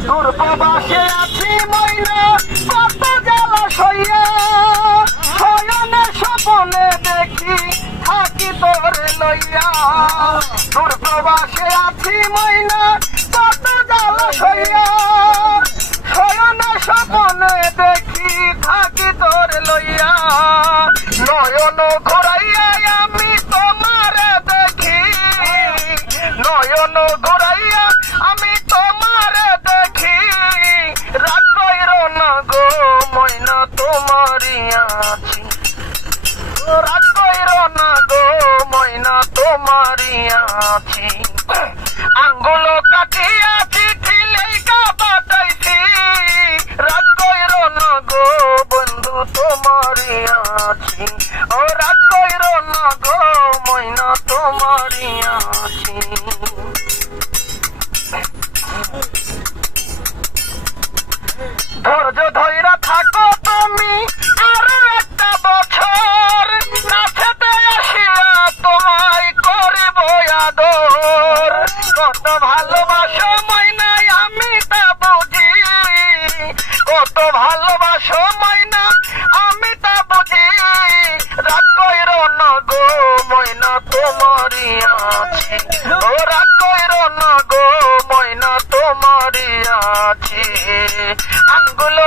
দূর প্রবাসে আছি ময়না কত জ্বালা সইয়া শয়নে স্বপনে দেখি থাকি তোরে লইয়া দূর প্রবাসে আছি ময়না কত জ্বালা সইয়া শয়নে স্বপনে দেখি থাকি তোরে লইয়া নয়ন ঘোরাইয়া আমি তোমারে দেখি নয়ন ঘোরাইয়া আমি তোমারে দেখি রাগ কইরো না গো ময়না তোমারই আছি রাগ কইরো না গো ময়না তোমারই আছি আঙ্গুল কাটিয়া চিঠি লেখা পাঠাইছি রাগ কইরো না গো বন্ধু তোমারই আছি ও রাগ কইরো না গো ময়না তোমারই আছি ধৈর্য ধৈরা থাকো তুমি আরো একটা বছর নাচতে আসিয়া তোমায় করিব আদর কত ভালোবাসো ময়না আমি তা বুঝি কত ভালোবাসো ময়না আমি তা বুঝি রাগ কইরো না গো ময়না তোমারই আছি ও রাগ কইরো না গো ময়না তোমারই আছি আঙ্গুল